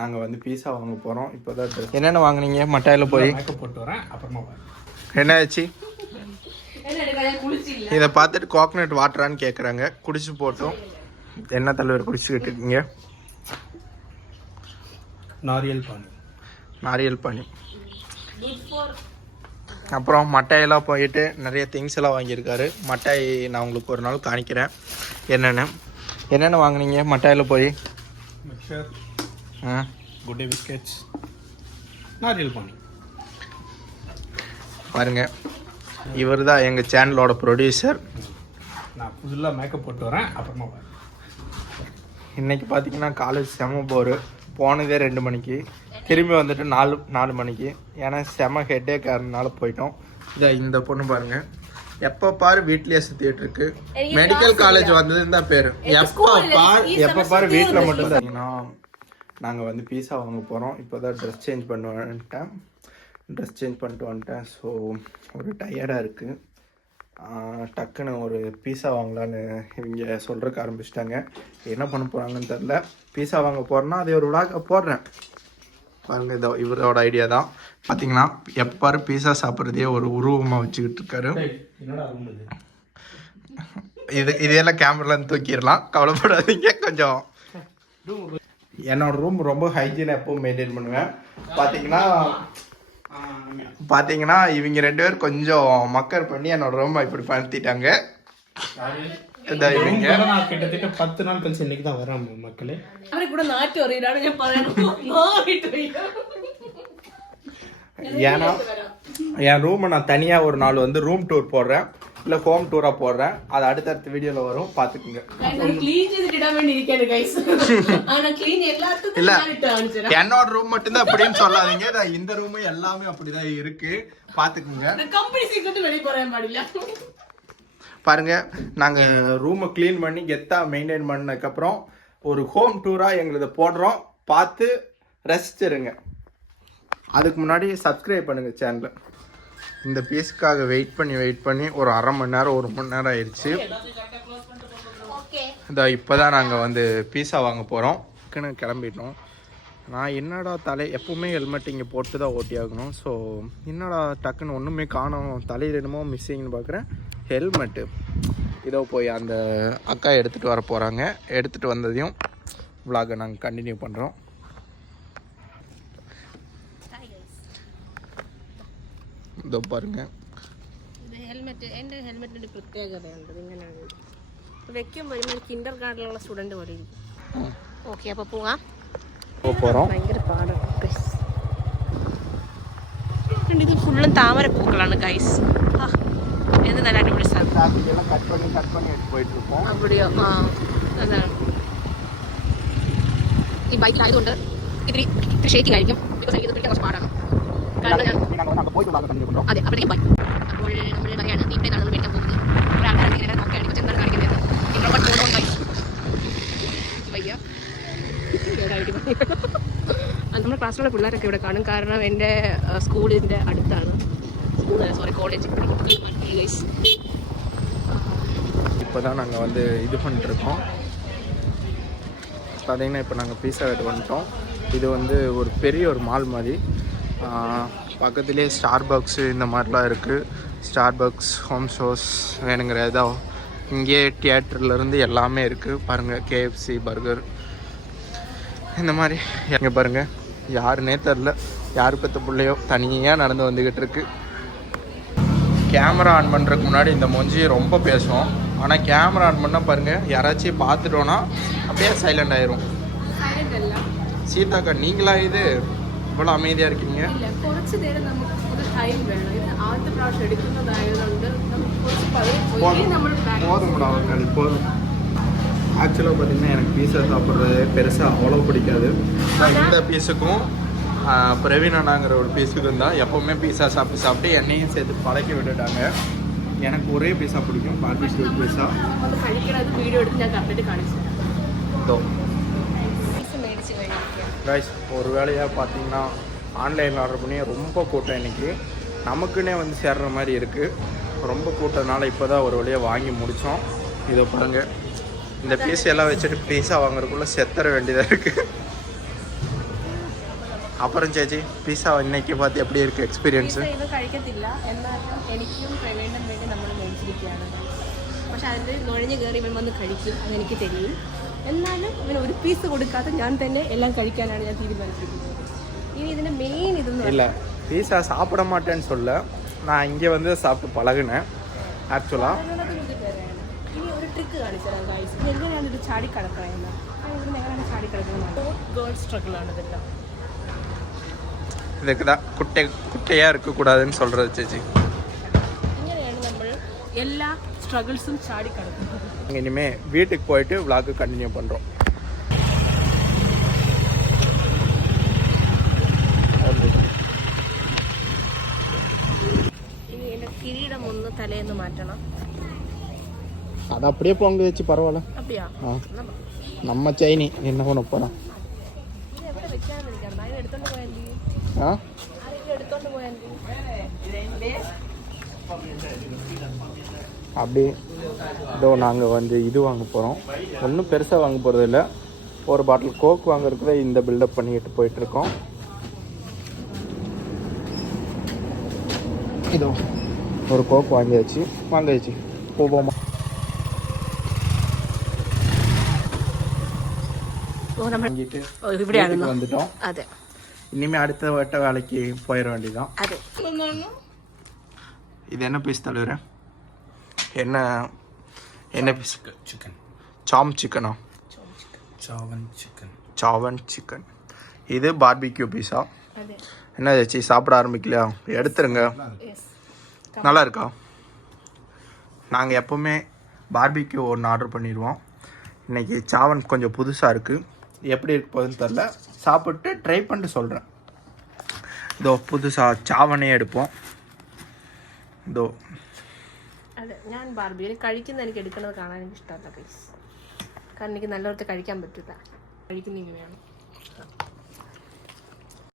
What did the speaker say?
நாங்கள் வந்து பீஸா வாங்க போகிறோம். இப்போ தான் என்னென்ன வாங்கினீங்க? மட்டாயில் போய் மேக்கப் போட்டு வரேன். அப்புறமா என்ன ஆச்சு? இதை பார்த்துட்டு கோகனட் வாட்டரான்னு கேட்குறாங்க. குடிச்சு போட்டோம். என்ன தலைவர் குடிச்சுக்கிட்டு இருக்கீங்க? நாரியல் பானி. அப்புறம் மட்டாயெல்லாம் போயிட்டு நிறைய திங்ஸ் எல்லாம் வாங்கியிருக்காரு. மட்டாய் நான் உங்களுக்கு ஒரு நாள் காணிக்கிறேன் என்னென்ன வாங்கினீங்க மட்டாயில் போய். Mixer, good day biscuits, Nariyal பானி. பாருங்க, இவர் தான் எங்கள் சேனலோட ப்ரொடியூசர். நான் ஃபுல்லாக மேக்கப் போட்டு வரேன். அப்புறமா இன்றைக்கி பார்த்தீங்கன்னா காலேஜ் செம போர். போனதே 2 மணிக்கு, திரும்பி வந்துட்டு 4 மணிக்கு. ஏன்னா செம ஹெட்டேக்காரனால போயிட்டோம். இந்த பொண்ணு பாருங்க, எப்போ பாரு வீட்லயே சுற்றிட்டு இருக்கு. மெடிக்கல் காலேஜ் வந்ததுன்னு தான் பேர். எப்போ பாரு வீட்டில் மட்டும் தான். நாங்கள் வந்து பீஸா வாங்க போகிறோம். இப்போ தான் ட்ரெஸ் சேஞ்ச் பண்ணிட்டு வந்துட்டேன். ஸோ ஒரு டயர்டாக இருக்குது. டக்குன்னு ஒரு பீஸா வாங்கலான்னு இவங்க சொல்கிறதுக்கு ஆரம்பிச்சிட்டாங்க. என்ன பண்ண போகிறாங்கன்னு தெரில. பீஸா வாங்க போகிறேன்னா அதே ஒரு விளாக போடுறேன். பாருங்கள், இதோ இவரோட ஐடியா தான். பார்த்தீங்கன்னா எப்பாரு பீஸா சாப்பிட்றதே ஒரு உருவமாக வச்சுக்கிட்டு இருக்காரு. இதெல்லாம் கேமராலேருந்து தூக்கிடலாம், கவலைப்படாதீங்க. கொஞ்சம் என்னோடய ரூம் ரொம்ப ஹைஜீனாக எப்பவும் மெயின்டைன் பண்ணுவேன். பார்த்தீங்கன்னா இவங்க 2 பேர் கொஞ்சம் மக்கர் பண்ணி என்னோட ரூமை இப்படி படுத்திட்டாங்க. கிட்டத்தட்ட 10 நாள் கழிச்சு இன்னைக்கு தான் வரான் மக்களே. ஏன்னா என் ரூமை நான் தனியாக ஒரு நாள் வந்து ரூம் டூர் போடுறேன், இல்லை ஹோம் டூராக போடுறேன். அது அடுத்தடுத்த வீடியோவில் வரும், பார்த்துக்குங்க. இல்லை, என்னோட ரூம் மட்டும்தான் அப்படின்னு சொல்லாதீங்க. இந்த ரூமு எல்லாமே அப்படிதான் இருக்கு, பார்த்துக்குங்க. பாருங்க, நாங்கள் ரூமை க்ளீன் பண்ணி கெத்தாக மெயின்டைன் பண்ணதுக்கப்புறம் ஒரு ஹோம் டூராக எங்களுக்கு போடுறோம். பார்த்து ரசிச்சிருங்க. அதுக்கு முன்னாடி சப்ஸ்கிரைப் பண்ணுங்கள் சேனலை. இந்த பீஸுக்காக வெயிட் பண்ணி ஒரு 1/2 மணி நேரம் 1 மணி நேரம் ஆயிடுச்சு. இப்போ தான் நாங்கள் வந்து பீஸா வாங்க போகிறோம். கிளம்பிட்டோம். நான் என்னடா எப்பவுமே ஹெல்மெட் இங்கே போட்டு தான் ஓட்டி ஆகணும். ஸோ என்னடா டக்குன்னு ஒன்றுமே காணோம், தலையில் என்னமோ மிஸ்ஸிங்னு பார்க்குறேன். ஹெல்மெட்டு இதோ போய் அந்த அக்கா எடுத்துகிட்டு வர போகிறாங்க. எடுத்துகிட்டு வந்ததையும் விலாகை நாங்கள் கண்டினியூ பண்ணுறோம். இதோ பாருங்க, എൻ്റെ ഹെൽമെറ്റിൻ്റെ പ്രത്യേകതയുണ്ട്. ഇങ്ങനെ വെക്കുമ്പോൾ ഒരു കിൻഡർ ഗാർഡനിലുള്ള സ്റ്റുഡൻറ്റ് പോലെ ഇരിക്കും. ഓക്കെ, അപ്പോൾ പോകാം. ഭയങ്കര പാടാണ്. ഇത് ഫുള്ളും താമരപ്പൂക്കളാണ് ഗൈസ്. എന്ത് നല്ല അടിപൊളി സ്ഥലം. അവിടെയോ? അതാണ്. ഈ ബൈക്ക് ആയതുകൊണ്ട് ഇത്തിരി ഷേക്കിംഗ് ആയിരിക്കും. ബിക്കോസ് എനിക്കിത് പിടിക്കാൻ കുറച്ച് പാടാണ്. അതെ, അവിടേക്ക് ബൈക്ക്. അപ്പോൾ നമ്മൾ പറയാണ് ഇവിടെയാണ് നമ്മൾ മേടിക്കാൻ പോകുന്നത്. ഒരാൾക്കാരെ ഇങ്ങനെ ഒക്കെ അടിക്കും, ചെന്താണ് കാണിക്കുന്നത്. Introvert mode on bike. വയ്യ, നമ്മുടെ ക്ലാസ്സിലുള്ള പിള്ളേരൊക്കെ ഇവിടെ കാണും. കാരണം എൻ്റെ സ്കൂളിൻ്റെ അടുത്താണ്. കോളേജ്. இப்போ தான் நாங்கள் வந்து இது பண்ணிட்டுருக்கோம். பார்த்தீங்கன்னா இப்போ நாங்கள் பீஸா கட்டு வந்துட்டோம். இது வந்து ஒரு பெரிய ஒரு மால் மாதிரி. பக்கத்துலேயே ஸ்டார்பக்ஸு இந்த மாதிரிலாம் இருக்குது. ஸ்டார்பக்ஸ், ஹோம் ஷோஸ் வேணுங்கிற ஏதோ இங்கே தியேட்டர்லேருந்து எல்லாமே இருக்குது. பாருங்கள், கேஎஃப்சி, பர்கர் இந்த மாதிரி. எங்கே பாருங்கள், யாருன்னே தெரில, யார் பெற்ற பிள்ளையோ தனியாக நடந்து வந்துக்கிட்டு இருக்கு. கேமரா ஆன் பண்ணுறதுக்கு முன்னாடி இந்த மொஞ்சி ரொம்ப பேசுவோம். ஆனால் கேமரா ஆன் பண்ணால் பாருங்கள், யாராச்சும் பார்த்துட்டோன்னா அப்படியே சைலண்ட் ஆயிரும். சீதாக்கா, நீங்களா இது இவ்வளோ அமைதியாக இருக்கீங்க? കുറച്ച് നേരം നമുക്ക് ടൈം വേണം. ഇത് ആദ്യത്തെ പ്രാവശ്യം എടുക്കുന്നതായതുകൊണ്ട് போதும். ஆக்சுவலாக பார்த்தீங்கன்னா எனக்கு பீஸா சாப்பிட்றது பெருசாக அவ்வளோ பிடிக்காது. இந்த பீஸுக்கும் பிரவீன் அண்ணாங்கிற ஒரு பீஸுக்கும் தான் எப்போவுமே பீஸா சாப்பிட்டு எண்ணெயும் சேர்த்து பழக்கி விட்டுட்டாங்க. எனக்கு ஒரே பீஸா பிடிக்கும், பார்பிக்யூ பீஸா. வீடியோ எடுத்து நான் கரெக்டாக காணிச்சேன். கைஸ், ஒரு வேலையாக பார்த்தீங்கன்னா ஆன்லைனில் ஆர்டர் பண்ணி ரொம்ப கூட்டம் இன்றைக்கி. நமக்குன்னே வந்து சேர்ற மாதிரி இருக்குது. ரொம்ப கூட்டத்தினால இப்போ தான் ஒரு வழியாக வாங்கி முடித்தோம். இதை பாருங்கள், இந்த பீஸ் எல்லாம் வச்சுட்டு பீஸா வாங்குறதுக்குள்ளே செத்தர வேண்டியதாக இருக்குது. அப்புறம் சேச்சி பீஸா இன்னைக்கு பார்த்து எப்படி இருக்குது எக்ஸ்பீரியன்ஸு? ഇത് കഴിക്കത്തില്ല എന്നാലും എനിക്കും പ്രവീണിനും വേണ്ടി നമ്മൾ മേടിച്ചിരിക്കുകയാണ്. പക്ഷെ അതിൽ നുഴഞ്ഞു കയറി ഇവൻ വന്ന് കഴിക്കും, അതെനിക്ക് തെളിയും. എന്നാലും ഇവന് ഒരു പീസ് കൊടുക്കാതെ ഞാൻ തന്നെ എല്ലാം കഴിക്കാനാണ് ഞാൻ തീരുമാനിച്ചിരിക്കുന്നത്. ഇനി ഇതിൻ്റെ മെയിൻ ഇതെന്ന് இல்லை பீஸா சாப்பிட மாட்டேன்னு சொல்ல, நான் இங்கே வந்து சாப்பிட்டு பழகினேன் ஆக்சுவலாக. ഇനി ഒരു ട്രിക്ക് കാണിച്ചു തരാം ഗായ്സ്. എങ്ങനെയാണ് ഇത് ചാടി കിടക്കുന്നത്, ഇവിടുന്ന് എങ്ങനെയാണ് ചാടി കിടക്കുന്നത്. ഗേൾ സ്ട്രഗിളാണ് ഇതെല്ലാം. இதுக்கு தான் குட்டையாக இருக்கக்கூடாதுன்னு சொல்கிறது சேச்சி. ഇങ്ങനെയാണ് നമ്മൾ എല്ലാ സ്ട്രഗിൾസും ചാടി കിടക്കുന്നത്. இனிமேல் வீட்டுக்கு போயிட்டு விளாக்கு கண்டினியூ பண்ணுறோம். ഇനി എൻ്റെ കിരീടം ഒന്ന് തലേന്ന് മാറ്റണം. அது அப்படியே பொங்க வச்சு பரவாயில்ல. அப்படியா? நம்ம சைனி என்ன பண்ண போகிறோம்? ഇത് എവിടെ വെച്ചാന്ന് എനിക്കറിയാം. അതിന് എടുത്തോണ്ട് പോയാൽ ஆ ആരെങ്കിലും എടുത്തോണ്ട് പോയാൽ அப்படி இதோ நாங்கள் வந்து இது வாங்க போகிறோம். ஒன்றும் பெருசாக வாங்க போகிறது இல்லை, ஒரு பாட்டில் கோக் வாங்குறதுக்கு இந்த பில்டப் பண்ணிக்கிட்டு போயிட்டுருக்கோம். இதோ ஒரு கோக் வாங்கியாச்சு போவோமா? வாங்கிட்டு வீட்டுக்கு வந்துட்டோம். അതെ இனிமேல் அடுத்த வட்ட வேலைக்கு போயிட வேண்டியதான். അതെ. இது என்ன பீஸ் தலைவர்? என்ன பீஸ்? சிக்கன். சாம் சிக்கனா? சாவன் சிக்கன். இது பார்பிக்யூ பீஸா. അതെ. என்ன ஆச்சு, சாப்பிட ஆரம்பிக்கலையா? எடுத்துருங்க. நல்லா இருக்கா? நாங்கள் எப்போவுமே பார்பிக்யூ ஒன்று ஆர்டர் பண்ணிடுவோம். இன்றைக்கி சாவன் கொஞ்சம் புதுசாக இருக்குது, எப்படி இருக்கு போகுதுன்னு தெரில. சாப்பிட்டு ட்ரை பண்ணிட்டு சொல்கிறேன். இதோ புதுசாக சாவனே எடுப்போம். இதோ അതെ, ഞാൻ ബാർബിയിൽ കഴിക്കുന്ന എനിക്ക് എടുക്കുന്നത് കാണാൻ എനിക്ക് ഇഷ്ടമല്ല ഗൈസ്. കാരണം എനിക്ക് നല്ലവർക്ക് കഴിക്കാൻ പറ്റില്ല. കഴിക്കുന്ന ഇങ്ങനെയാണ്.